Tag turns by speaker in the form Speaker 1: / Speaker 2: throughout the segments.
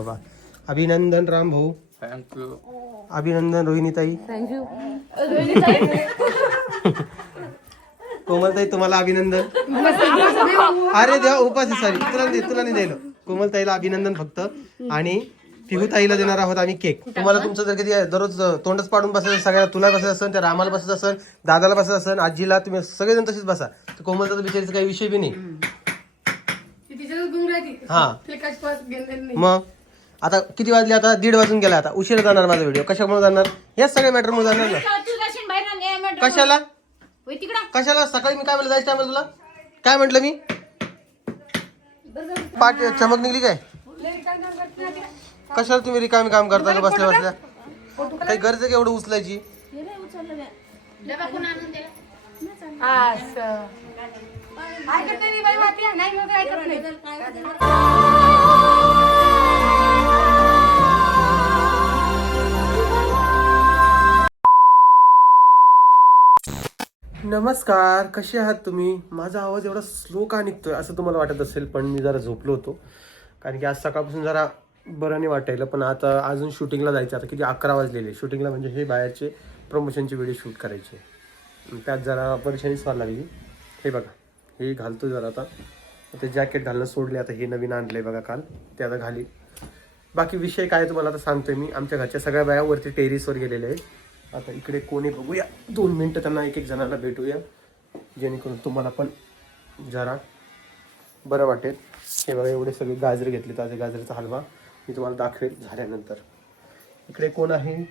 Speaker 1: बाबा. अभिनंदन राम भाऊ.
Speaker 2: थँक्यू
Speaker 1: अभिनंदन रोहिणीताई.
Speaker 3: थँक्यू
Speaker 1: कोमलताई तुम्हाला अभिनंदन. अरे देवा उपास सॉरी तुला नाही तुला नाही द्यायला. कोमलताईला अभिनंदन फक्त. आणि पिहूताईला देणार आहोत आम्ही केक. तुम्हाला तुमचं जर कधी दररोज तोंडच पाडून बसायचं सगळ्या तुला बसायचं असेल त्या रामाला बसायचं असेल दादाला बसायचं असेल आजीला तुम्ही सगळेजण तसेच बसा. तर कोमलचा बिचारीचा काही विषय बी नाही. हा. मग? आता किती वाजले आता? दीड वाजून गेला आता. उशीर जाणार माझा व्हिडिओ कशामुळे जाणार? याच सगळ्या मॅटरमुळे जाणार ना. कशाला? कशाला? सकाळी मी काय म्हणलं जायचं टायमाला तुला? काय म्हटलं मी? पाठ चमक निघली काय? कशाला तुम्ही रिकामी काम करता का बसल्या बसल्या? काही गरज आहे का एवढं उचलायची?
Speaker 3: असं.
Speaker 1: नमस्कार कसे आहात तुम्ही? माझा आवाज एवढा स्लो का निघतोय असं तुम्हाला वाटत असेल पण मी जरा झोपलो होतो. कारण की आज सकाळपासून जरा बरं नाही वाटायला पण आता अजून शूटिंगला जायचं आता किती अकरा वाजलेले. शूटिंगला म्हणजे हे बाहेरचे प्रमोशनचे व्हिडिओ शूट करायचे. त्यात जरा परेशानीच व्हायला लागली. हे बघा हे घालतो जरा आता. ते जॅकेट घालणं सोडले आता हे नवीन आणलंय बघा काल. ते आता घाली. बाकी विषय काय तुम्हाला आता सांगतोय मी. आमच्या घरच्या सगळ्या बाया वरती टेरिसवर गेलेले आहेत. आता इकडे कोणी बघूया. दोन मिनटं त्यांना एक एक जणांना भेटूया. जेणेकरून तुम्हाला पण जरा बरं वाटेल. हे बघा एवढे सगळे गाजर घेतले ताजे गाजराचा हलवा मी तुम्हाला दाखवेल झाल्यानंतर. इकडे कोण आहे?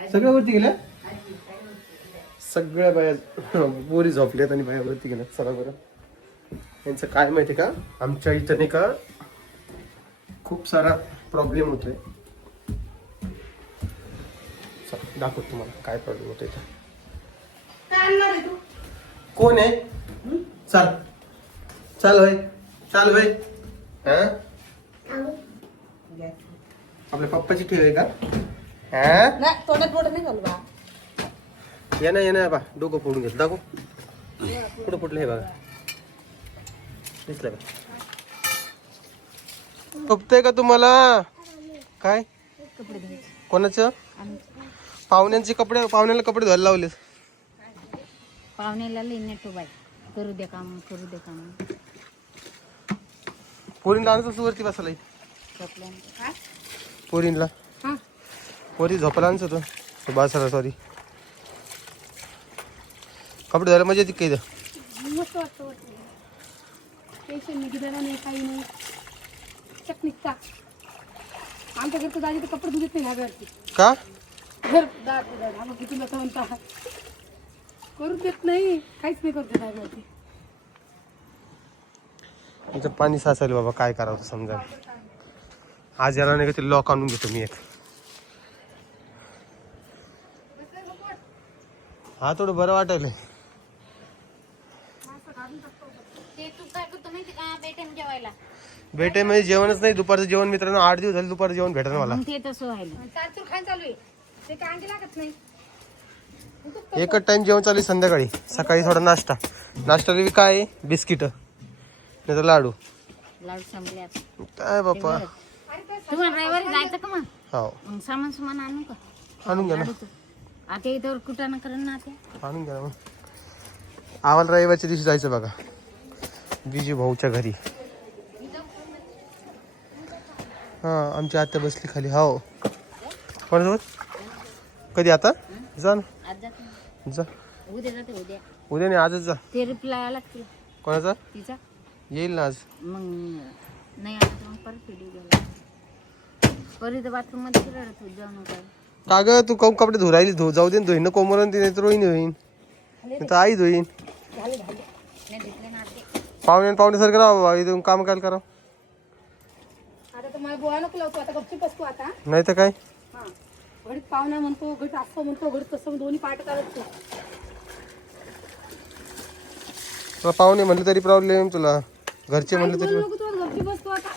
Speaker 1: सगळ्यावरती गेल्या? सगळ्या बाया बोरी झोपल्यात आणि बायावरती गेल्यात. चला बरं. यांचं काय माहिती का? आमच्या इथं नाही का खूप सारा प्रॉब्लेम होतोय. दाखवतो तुम्हाला काय प्रॉब्लेम होतोय इथं कोण आहे? चाल. चाल भाई चाल भाई हा? आपल्या पप्पाची ठेव आहे का? हा?
Speaker 3: नाही तोंडात बोट नाही घालू बा.
Speaker 1: ये ना ये ना बा. डोकं फोडून घेत. दाखव. कुठं फुटलं हे बघा. दिसलं का? खपतंय का तुम्हाला? काय? कोणाचं? पाहुण्यांचे कपडे पाहुण्याला कपडे धुवायला लावले
Speaker 4: पाहुण्याला लई नेटो बाई. करू दे काम करू दे काम.
Speaker 1: पोरींला आणच वरती बसायला
Speaker 4: झोपल्यानंतर
Speaker 1: पोरींला.
Speaker 3: हा.
Speaker 1: पोरी झोपायला आणच होतं. बासाला सॉरी कपडे धुवायला मजा येते काही
Speaker 3: मस्त वाटतं वाटतं. टेन्शन नाही गिरायला नाही काही नाही. चक निघता आमच्या घरचं दाजी तर कपडे धुत नाही घरची
Speaker 1: का?
Speaker 3: दाद म्हणता करू देत नाही काहीच नाही करू देत घरची
Speaker 1: इथं पाणी साचायला बाबा काय करावं ते समजा. आज याला नाही का ते लॉक आणून घेतो मी एक. हा थोडं बरं वाटायला
Speaker 4: करतो जेवायला
Speaker 1: भेटे म्हणजे जेवणच नाही दुपारचं जेवण मित्रांनो आठ दिवस झाले दुपारचं जेवण भेटत मला.
Speaker 4: ते तसं व्हायला.
Speaker 3: चालू आहे. ते काय अंगी लागत नाही.
Speaker 1: एकच टाइम जेवण चालू आहे संध्याकाळी. सकाळी थोडा नाश्ता. नाश्त्याला बी काय आहे? बिस्किट. नाही तर लाडू.
Speaker 4: लाडू संपले आता.
Speaker 1: काय बाप्पा?
Speaker 4: तुम्हाला रविवारी जायचं का मग?
Speaker 1: हो.
Speaker 4: मग सामान सुमान आणू का?
Speaker 1: आणून घ्या ना.
Speaker 4: आता इथं
Speaker 1: आणून घ्या ना मग. आम्हाला रविवारच्या दिवशी जायचं बघा. बिजू भाऊच्या घरी. हा आमची आत्या बसली खाली. हो. कोणासोबत? कधी आता? जा ना.
Speaker 4: आज जाते
Speaker 1: जा.
Speaker 4: उद्या जाते उद्या.
Speaker 1: उद्या नाही आजच जा.
Speaker 4: ते रिप्लाय आला का तिला
Speaker 1: कोणाचा?
Speaker 4: तिचा.
Speaker 1: येईल ना आज.
Speaker 4: मग नाही आला तर मग परत व्हिडिओ गेला. परत बाथरूममध्ये रडत होत जाऊ नका
Speaker 1: का ग तू कम कपडे धुऊ राहिली? धु जाऊ दे ना धुईन ना कोमरण ती नाही तर रोहिणी होईन. नाही तर आई धुईन.
Speaker 4: नाही दिसले ना ते
Speaker 1: पाहुणे पाहुण्यासारखं राहा बाबा इथून काम काय करा
Speaker 3: आता तर मला गोळा नको लावतो आता गपचूप असतो आता
Speaker 1: नाही तर काय?
Speaker 3: घडीत पाहुणा म्हणतो घडीत असं म्हणतो घडीत तसं दोन्ही पाठ करत
Speaker 1: तुला पाहुणे म्हणले तरी प्रॉब्लेम तुला. घरचे म्हणले तरी
Speaker 3: गपचूप बसतो आता.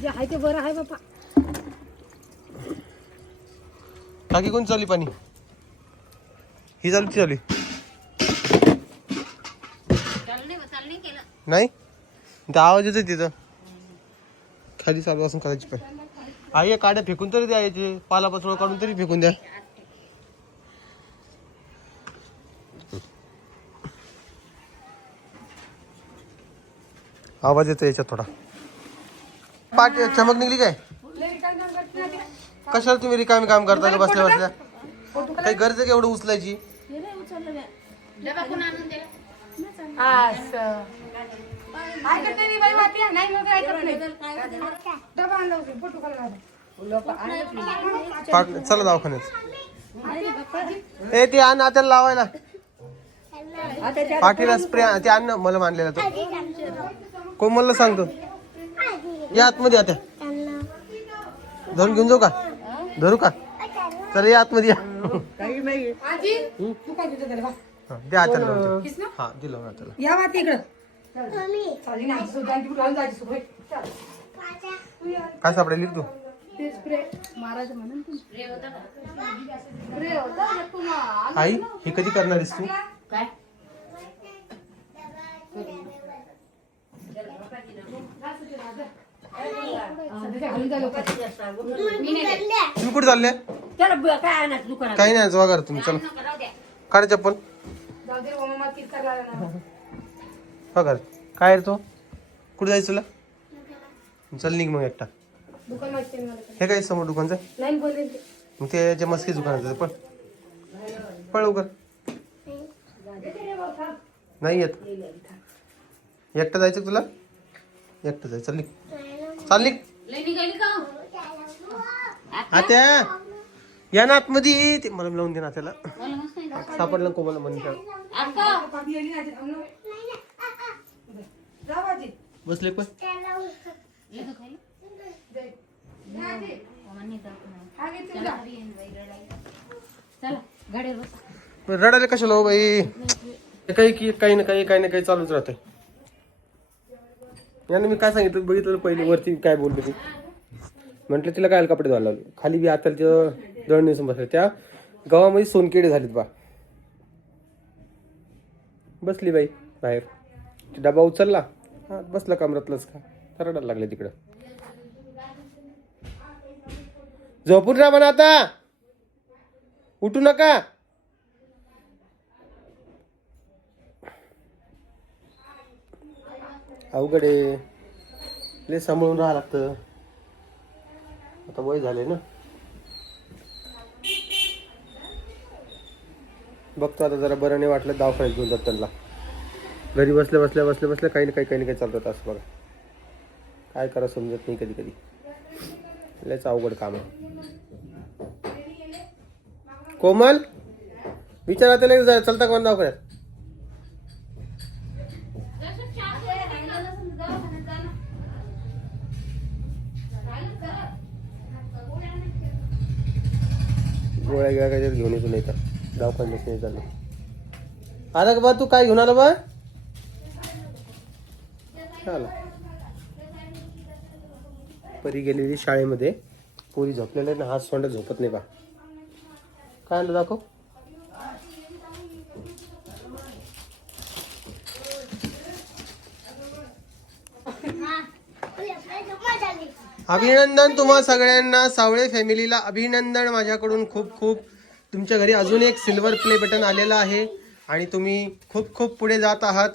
Speaker 3: जे आहे ते बरं आहे बापा.
Speaker 1: टाकी कोण चालली पाणी? ही चालू ती चालू
Speaker 4: चाल नाही
Speaker 1: आवाज येतो तिथं. खाली चालू असून करायची पाय आई या काड्या फेकून तरी द्यायचे. पालापाचोळा काढून तरी फेकून द्या. आवाज येतो याच्यात थोडा. पाठ चमक निघली काय? कशाला तुम्ही रिकामी काम करता का बसल्या बसल्या? काही गरज आहे का एवढं उचलायची?
Speaker 3: ऐकत नाही बाई वाटी नाही मग ऐकत नाही. डबा आणला होता, फोटो काढला होता.
Speaker 1: पाठ चला दवाखान्यात. ए ते आण त्याला लावायला पाठीला स्प्रे ते आण ना, मला मानलेला तो. कोमलला सांगतो या आतमध्ये आता धरून घेऊन जाऊ का? धरू का? चल या आतमध्ये या.
Speaker 3: आजी तू काय तुझं त्याला? बा.
Speaker 1: हा? हा दिलं
Speaker 3: या वाटी इकडं
Speaker 1: काय सापडेल तू?
Speaker 3: स्प्रे मारायचं म्हणून स्प्रे होता
Speaker 1: आई हे कधी करणार आहेस तू?
Speaker 4: काय.
Speaker 1: तुम्ही कुठे चालले? काही नाही जवा करा तुम्ही चला. काढ चप्पल.
Speaker 3: पगार
Speaker 1: बघा काय रे तो? कुठे जायचं तुला? चल निघ मग एकटा.
Speaker 3: दुकान मला.
Speaker 1: हे काय समोर दुकानचं
Speaker 3: नाही बोलले ते.
Speaker 1: मग ते याच्या मस्की दुकानाचं पण पळ. लवकर नाही येत. एकटं जायचं का तुला? एकटं जायचं चल निघ. चाल निघ. आत्या. या ना आतमध्ये. ते मला लावून दे ना त्याला
Speaker 4: सापडलं मस्त आहे.
Speaker 1: सापडलं
Speaker 4: अक्का
Speaker 3: पापी आली ना, आजी थांब ना. जा.
Speaker 1: बसले पण.
Speaker 3: हा
Speaker 4: रडायला. चला गाडीवर बस
Speaker 1: पण रडायला कशाला हो बाई काही की काही ना काही काही ना काही चालूच राहते यानं मी काय सांगितलं बघितलं पहिले वरती काय बोलली ती म्हटलं तिला काय कपडे धुवायला लावले खाली बी आता तिथं दळण नेसून बसले त्या गावामध्ये सोनकिडे झालीत बा बसली बाई बाहेर डबा उचलला? हा बसला कमरातलंच का? तर रडायला लागले तिकडं. झोपून राहा म्हणा आता. उठू नका. अवघड आहे. लय सांभाळून राहावं लागतं. आता वय झाले ना. बघतो आता जरा बरं नाही वाटलं दवाखान्यात घेऊन जात त्यांना. घरी बसल्या बसल्या बसल्या बसल्या काही ना काही काही ना काही चालतात असं बघा. काय करा समजत नाही कधी कधी. लयच अवघड काम आहे. कोमल विचारा त्याला चलता कोण दवाखान्यात? गोळ्या गिळ्या काहीतरी घेऊन येतो नाही तर. दवाखान्यात नाही चाललं आला का बा तू काय घेऊन आला बा? चला. परी गेलेली शाळेमध्ये. पोरी झोपलेल्या ना हात सोंड झोपत नाही बा. काय आणलं दाखव. अभिनंदन तुम्हा सगळ्यांना सावळे फॅमिलीला अभिनंदन माझ्याकडून खूप खूप. तुमच्या घरी अजून एक सिल्वर प्ले बटन आलेलं आहे आणि तुम्ही खूप खूप पुढे जात आहात.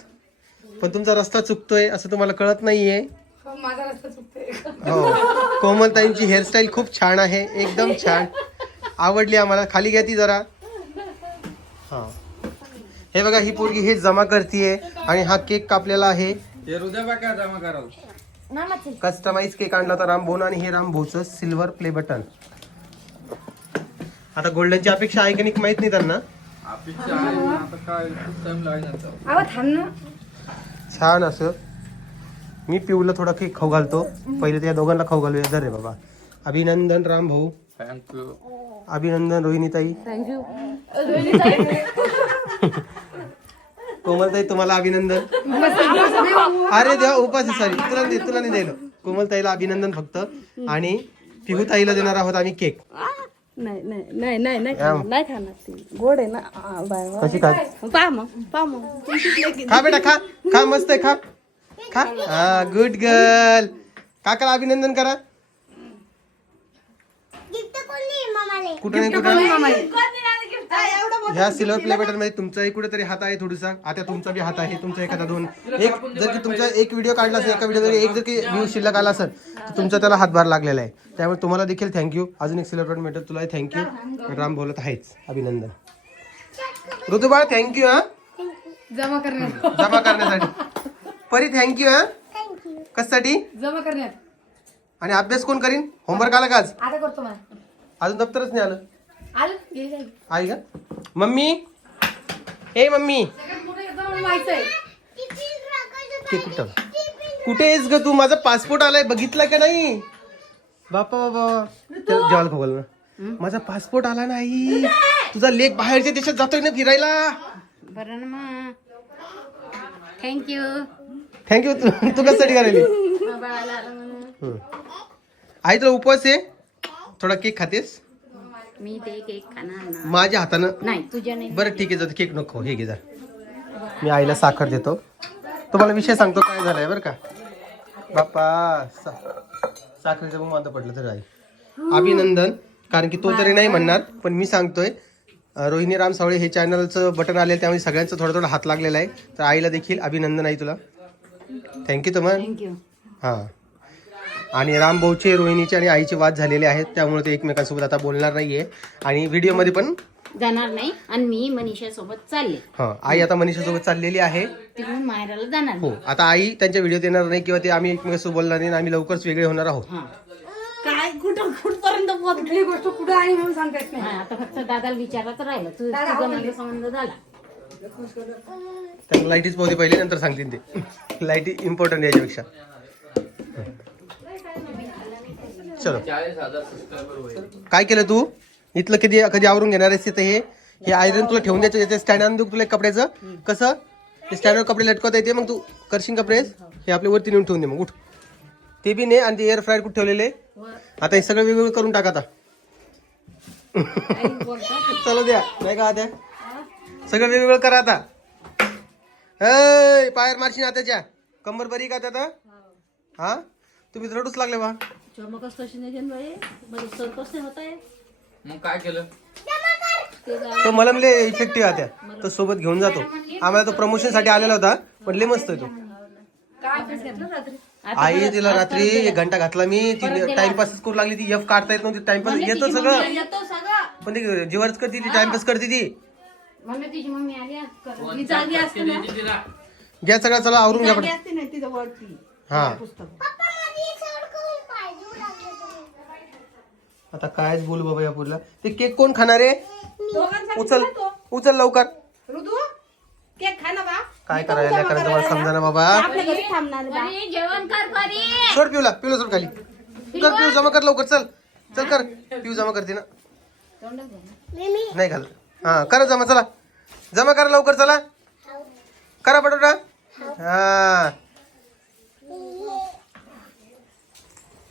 Speaker 1: पण तुमचा रस्ता चुकतोय असं तुम्हाला कळत नाहीये.
Speaker 3: हो, माझा रस्ता चुकतोय.
Speaker 1: हो. कोमलताईंची हेअरस्टाईल खूप छान आहे एकदम छान. आवडली आम्हाला. खाली घ्या ती जरा. हा. हे बघा ही पोरगी हे जमा करतीये आणि हा केक कापलेला आहे.
Speaker 2: हे हृदय बाका जमा करावं
Speaker 1: कस्टमाइज केक आणला होता रामभोन आणि हे रामभोचं सिल्वर प्ले बटन आता गोल्डनची अपेक्षा आहे की नाही माहीत नाही त्यांना.
Speaker 2: अपेक्षा आहे पण आता काय खूप टाइम लागणार
Speaker 3: आवा थांब ना.
Speaker 1: छान असं. मी पिऊला थोडा केक खाऊ घालतो. पहिले त्या दोघांना खाऊ घालूया. दर रे बाबा. अभिनंदन राम भाऊ.
Speaker 2: थँक्यू
Speaker 1: अभिनंदन रोहिणीताई.
Speaker 3: थँक्यू
Speaker 1: कोमलताई तुम्हाला अभिनंदन. अरे देवा उपास आहे सॉरी तुला नाही तुला नाही द्यायला. कोमलताईला अभिनंदन फक्त. आणि पिहूताईला देणार आहोत आम्ही केक.
Speaker 5: नाही नाही नाही नाही नाही. खाणार नाही खाणार ती. गोड आहे ना? बाय.
Speaker 1: कशी
Speaker 5: पहा मग पहा मग. तुमचीच लेकी.
Speaker 1: खा बेटा खा. खा मस्त आहे खा. खा. हा गुड गर्ल काकाला अभिनंदन करा. कुठं नाही कुठं ह्या सिल्वर प्ले बटनमध्ये तुमचाही कुठेतरी हात आहे थोडासा. आता तुमचा बी हात आहे तुमचा एखादा दोन. एक जर की तुमचा एक व्हिडिओ काढला असेल एका व्हिडिओ एक जर की व्ह्यू शिल्लक आला असेल तर तुमचा त्याला हातभार लागलेला आहे. त्यामुळे तुम्हाला देखील थँक्यू अजून एक सिल्वर बटन भेटेल तुला थँक्यू राम बोलत आहेच. अभिनंदन. ऋतुबाळ थँक्यू हा?
Speaker 3: जमा करण्यात.
Speaker 1: जमा करण्यासाठी. परी थँक्यू हा? कशासाठी?
Speaker 3: जमा करण्यात.
Speaker 1: आणि अभ्यास कोण करीन? होमवर्क आला का आज?
Speaker 3: आता करतो मला.
Speaker 1: अजून दप्तरच नाही आलं. आई का? मम्मी? ए मम्मी. ते कुठं कुठे आहेस ग तू? माझा पासपोर्ट आलाय. बघितला का नाही? बापा बाबा खाऊ घाल ना माझा पासपोर्ट आला नाही. तुझा लेख बाहेरच्या देशात जातोय ना फिरायला.
Speaker 4: बरं ना मग. थँक्यू
Speaker 1: थँक्यू तू तू कशासाठी करायली. आई तुला उपवास आहे? थोडा केक खातेस?
Speaker 4: मी ते केक खाणार ना.
Speaker 1: माझ्या हातानं?
Speaker 4: नाही तुझ्या नाही.
Speaker 1: बरं ठीक आहे जात केक नको. हे घे जा मी आईला साखर देतो. तुम्हाला विषय सांगतो काय झालाय बरं का. बाप्पा सा साखरेचं मग माझं पडलं तर आई. अभिनंदन कारण की तो तरी नाही म्हणणार पण मी सांगतोय रोहिणी राम सावळे हे चॅनलचं बटन आलेलं त्यामुळे सगळ्यांचं थोडं थोडं हात लागलेला आहे. तर आईला देखील अभिनंदन आहे तुला. थँक्यू तुम्हाला
Speaker 4: थँक्यू
Speaker 1: हां. आणि राम भाऊचे रोहिणीचे आणि आईचे वाद झालेले आहेत त्यामुळे ते एकमेकांसोबत आता बोलणार नाहीये. आणि व्हिडिओमध्ये पण
Speaker 4: जाणार नाही आणि मी मनीषा सोबत चालले.
Speaker 1: हां आई आता मनीषासोबत चाललेली आहे.
Speaker 4: तिकडून माहेराला जाणार
Speaker 1: हो आता आई त्यांच्या व्हिडिओत येणार नाही किंवा ते आम्ही एकमेकांसोबत बोलणार नाही आणि आम्ही लवकरच वेगळे होणार आहोत.
Speaker 4: हा.
Speaker 5: काय कुठं कुठपर्यंत
Speaker 3: कुठली गोष्ट? कुठं आहे म्हणून सांगता येत नाही.
Speaker 4: हा, आता फक्त दादाला विचारायचं राहिलं. तू तुझा माझा संबंध झाला.
Speaker 1: त्यांना लाईटीच पाहते पहिले नंतर सांगतील ते. लाईटी इम्पॉर्टंट याच्यापेक्षा. चलो. काय केलं तू? इथलं कधी कधी आवरून घेणार आहेस तिथे हे? हे आयरन तुला ठेवून द्यायचं याचं स्टँड आणून देऊ तुला कपड्याचं. कसं? ते स्टँडवर कपडे लटकवता येते मग तू करशील कपडे हे आपल्या वरती नेऊन ठेवून दे मग उठ. ते बी नाही आणि ते एअर फ्रायर कुठे ठेवलेले? आता हे सगळं वेगवेगळं करून टाका आता. चला द्या नाही का आता? सगळं वेगवेगळं करा आता. पायर मारशील आताच्या. कंबर बरी का आता? हा? तुम्ही रडूच लागले बा.
Speaker 5: चमकच तशी नाही बाई म्हणजे कसे होत आहे
Speaker 2: मग काय केलं?
Speaker 1: तो मलमले इफेक्टिव्ह आहे त्या. तो सोबत घेऊन जातो. आम्हाला तो प्रमोशनसाठी आलेला होता पण लय मस्त आहे तो. आई तिला रात्री एक घंटा घातला मी ती टाइमपास करू लागली ती एफ काढता येत नव्हती टाइमपास येतं सगळं.
Speaker 5: येतो सगळं.
Speaker 1: पण ती जीवरच करते ती टाइमपास करते ती.
Speaker 4: म्हणलं तुझी मम्मी आली आज कर.
Speaker 5: ती जागी असते ना.
Speaker 2: तिला?
Speaker 1: घ्या सगळं चला आवरून घ्या
Speaker 5: जागी
Speaker 1: पटकन.
Speaker 5: असते ना तिथं वरती.
Speaker 1: हा.
Speaker 5: पुस्तक.
Speaker 1: आता कायच बोलू बाबा या पुरला. ते केक कोण खाणार आहे? उचल. उचल लवकर.
Speaker 5: ऋतू केक खा ना बा.
Speaker 1: काय करायला करायचं तुम्हाला समजा ना बाबा.
Speaker 4: जेवण कर परी.
Speaker 1: सोड पिऊला पिऊला सोड खाली. कर पिऊ जमा कर लवकर चल. चल कर. पिऊ जमा करते ना. नाही घाल हा करा जमा चला. जमा करा लवकर चला. करा पटोटा. हा.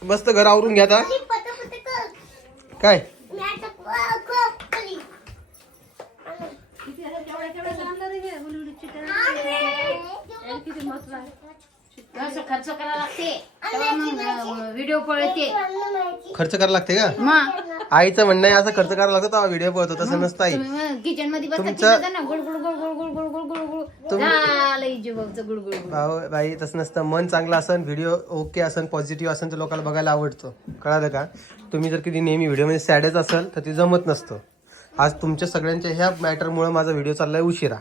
Speaker 1: मस्त घर आवरून घ्या आता. काय?
Speaker 4: किती महत्त्व आहे? खर्च करावं लागते.
Speaker 1: खर्च करायला लागते का? आईचं म्हणणं आहे असं खर्च करायला लागतो व्हिडिओ पळतो तसं नसतं आई.
Speaker 4: किचनमध्ये
Speaker 1: तुमचं- भाऊ बाई तसं नसतं. मन चांगलं असन व्हिडिओ ओके असन पॉझिटिव्ह असन तर लोकांना बघायला आवडतं. कळालं का? तुम्ही जर कधी नेहमी व्हिडिओमध्ये सॅडच असाल तर ते जमत नसतं. आज तुमच्या सगळ्यांच्या ह्या मॅटरमुळे माझा व्हिडिओ चाललाय उशिरा.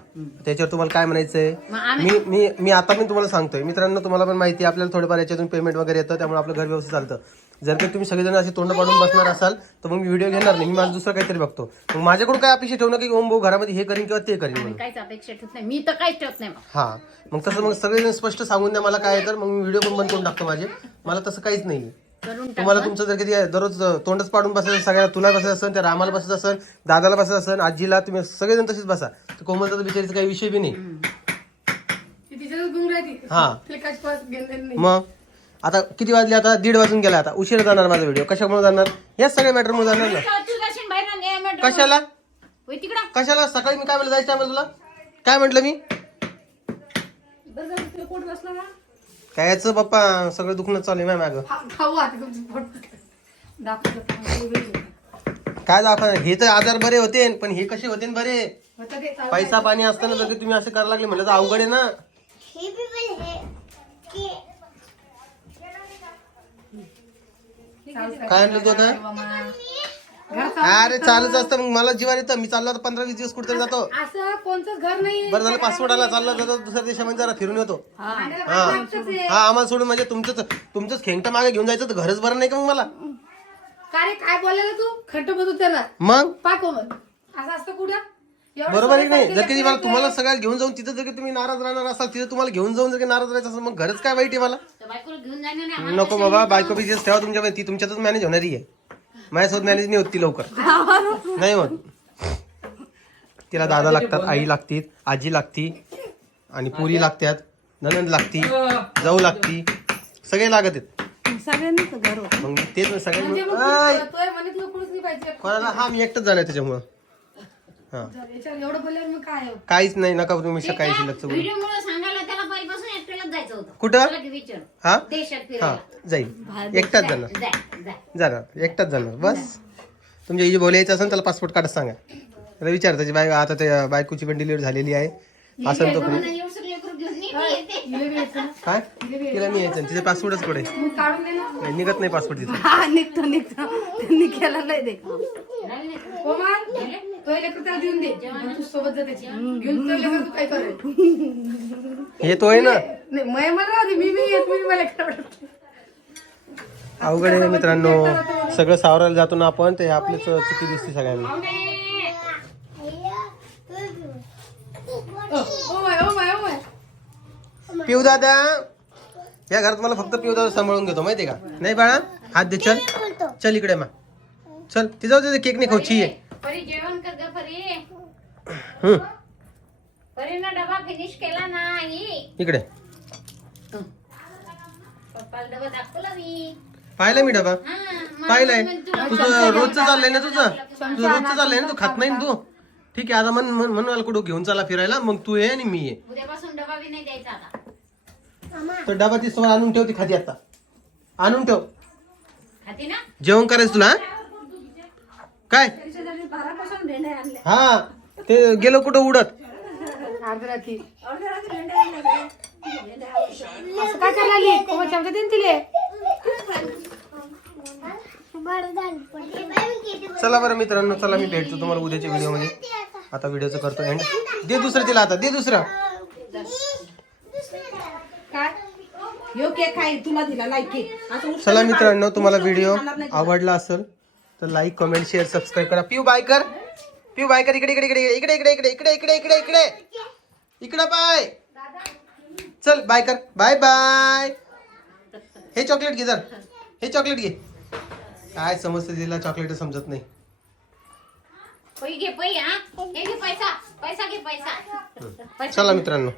Speaker 1: त्याच्यावर तुम्हाला काय म्हणायचंय? मी मी मी आता मी तुम्हाला सांगतोय. मित्रांनो तुम्हाला पण माहिती आहे आपल्याला थोडंफार याच्यातून पेमेंट वगैरे येतं त्यामुळे आपलं घर व्यवस्थित चालतं. जर का तुम्ही सगळेजण असे तोंड पाडून बसणार असाल तर मग मी व्हिडिओ घेणार नाही. मी माझं दुसरं काहीतरी बघतो. मग माझ्याकडून काय अपेक्षा ठेवणं की ओम भाऊ घरामध्ये हे करीन किंवा ते करीन
Speaker 4: काहीच अपेक्षा ठेवत नाही. मी तर काहीच ठेवत नाही
Speaker 1: हा. मग तसं मग सगळेजण स्पष्ट सांगून द्या मला काय तर. मग मी व्हिडिओ पण बंद करून टाकतो माझे. मला तसं काहीच नाही तुम्हाला तुमचं जर कधी दररोज तोंडच पाडून बसायचं सगळ्या तुला बसायचं असेल त्या रामाला बसायचं असेल दादाला बसायचं असेल आजीला तुम्ही सगळेजण तसेच बसा. तर कोमलचा बिचारीचा काही विषय बी नाही. हा. मग? आता किती वाजले आता? दीड वाजून गेला आता. उशीर जाणार माझा व्हिडिओ कशामुळे जाणार? याच सगळ्या मॅटरमुळे जाणार ना. कशाला कशाला? सकाळी मी काय म्हणलं जायचं टायमाला तुला? काय म्हटलं मी?
Speaker 3: बरं झालं तुला कोट बसला ना
Speaker 1: काय याचं पप्पा सगळं दुखणं चालू आहे मागं.
Speaker 3: हा, खाऊ आता तुमचं पोट दाखवलं होतं.
Speaker 1: काय दाखवणार? हे तर आजार बरे होते पण हे कसे होते बरे?
Speaker 3: होतं ते चालू
Speaker 1: पैसा पाणी असताना जर तुम्ही असं करायला लागले म्हटलं तर अवघड आहे ना. काय आणलं तू आता? अरे चालूच असतं. मग मला जीवन येतं. मी चाललो पंधरा वीस दिवस कुठेतरी जातो.
Speaker 3: असं कोणतं घर नाही.
Speaker 1: बरं झालं पासपोर्ट आला. चालला जातो दुसऱ्या देशामध्ये जरा फिरून येतो. हा. हा. आम्हाला सोडून म्हणजे तुमचंच तुमचंच खेंगटा मागे घेऊन जायचं तर घरच बरं नाही का मग मला?
Speaker 3: काय बोलायला तू? खंट बदल त्याला.
Speaker 1: मग?
Speaker 3: पाक असं असतं कुठं? एवढं
Speaker 1: बरोबर आहे की नाही? जर कधी मला तुम्हाला सगळ्यात घेऊन जाऊन तिथं जर का तुम्ही नाराज राहणार असाल तिथं तुम्हाला घेऊन जाऊन जर का नाराज राहायचं असेल मग घरच काय वाईट आहे मला?
Speaker 5: तर बायकोला घेऊन जाणार नाही आम्हाला
Speaker 1: नको बाबा बायको बिझनेस ठेवा तुमच्या ती तुमच्यातच मॅनेज होणारी आहे. माझ्यासोबत मॅनेज नाही होत ती लवकर. नाही होत. तिला दादा लागतात आई लागती आजी लागती आणि पुरी लागतात ननंद लागती जाऊ लागती. सगळे लागत आहेत. मग तेच ना सगळ्यांनी
Speaker 3: म्हणजे
Speaker 1: कोणाला? हा मी एकटंच जाणार त्याच्यामुळं. हा? काहीच नाही नका तुम्ही बोलू.
Speaker 5: व्हिडिओ मुळे सांगायला जायचं होतं.
Speaker 1: कुठं?
Speaker 5: त्याला की विचार?
Speaker 1: हा?
Speaker 5: देशात
Speaker 1: हा
Speaker 5: फिरायला.
Speaker 1: जाईल एकटाच जाणार.
Speaker 5: जाय जाय.
Speaker 1: जाणार. एकटाच जाणार. बस. तुमच्या इथे बोलायचं असेल त्याला पासपोर्ट काढत सांगा. त्याला विचार त्याची बाय आता त्या बायकोची पण डिलिव्हरी झालेली आहे. असं तो
Speaker 5: मला
Speaker 1: काय? तिला नाही यायचं तिचे पासपोर्टच
Speaker 3: ना.
Speaker 1: नाही, निघत नाही पासपोर्ट तिथे
Speaker 5: हा निघतो निघतो. त्यांनी केला नाही दे
Speaker 3: कोमल तो लेकर त्याला देऊन दे. मग तू सोबत जा त्याची. घेऊन तो लेकर तू काय करेल
Speaker 1: हे तो आहे ना?
Speaker 3: नाही मय मला राहू दे. मी मी येत मी मला करावं
Speaker 1: अवघड आहे मित्रांनो. सगळं सावरायला जातो ना आपण ते आपलीच चुकी दिसते सगळ्यांना
Speaker 3: oh my oh my oh my
Speaker 1: पिऊ दादा. या घरात मला फक्त पिऊ दादा सांभाळून घेतो माहितीये का? नाही बाळा हात दे चल. चल इकडे मा. चल ती जाऊ दे केक नाही खाऊची आहे
Speaker 5: परी जेवण कर ग परी.
Speaker 1: हम्म,
Speaker 5: परीनं डबा फिनिश केला नाही.
Speaker 1: इकडे.
Speaker 5: पप्पाला डबा दाखवला मी.
Speaker 1: पाहिला मी डबा?
Speaker 5: हा
Speaker 1: पाहिलंय. तुझं रोजचं चाललंय ना तुझं? तुझं रोजचं चाललंय ना? तू खात नाही ना तू? ठीक आहे आता मन मन कुठं घेऊन चला फिरायला? मग तू ये आणि मी ये.
Speaker 5: उद्यापासून डबा बी नाही द्यायचा आता.
Speaker 1: तर डबा ती समोर आणून ठेव ती खाती आता. आणून ठेव.
Speaker 5: खाती ना?
Speaker 1: जेवण करायचं तुला हा? काय? हा ते गेलो कुठं उडत?
Speaker 3: अर्ध्या रात्री असं काय करायला आली कोमल चमचा दे ना तिले?
Speaker 1: चला बरं मित्रांनो चला मी भेटतो तुम्हाला उद्याच्या व्हिडिओमध्ये. आता व्हिडिओचं करतो एंड दे दुसरं तिला आता दे दुसरं.
Speaker 5: यो केक खाई तुला दिला नाही केक आता उठ-
Speaker 1: चला मित्रांनो तुम्हाला व्हिडिओ आवडला असेल तर लाईक कमेंट शेअर सबस्क्राईब करा. पिऊ बाय कर. पिऊ बाय कर. इकडे इकडे इकडे इकडे इकडे इकडे इकडे इकडे इकडे इकडे. इकडे बाय चल बाय कर. Bye bye. हे चॉकलेट घे जर. हे चॉकलेट घे. काय समजते तिला चॉकलेट समजत नाही.
Speaker 5: पै घे पै हा. हे घे पैसा. पैसा घे पैसा. पैसा
Speaker 1: चला मित्रांनो.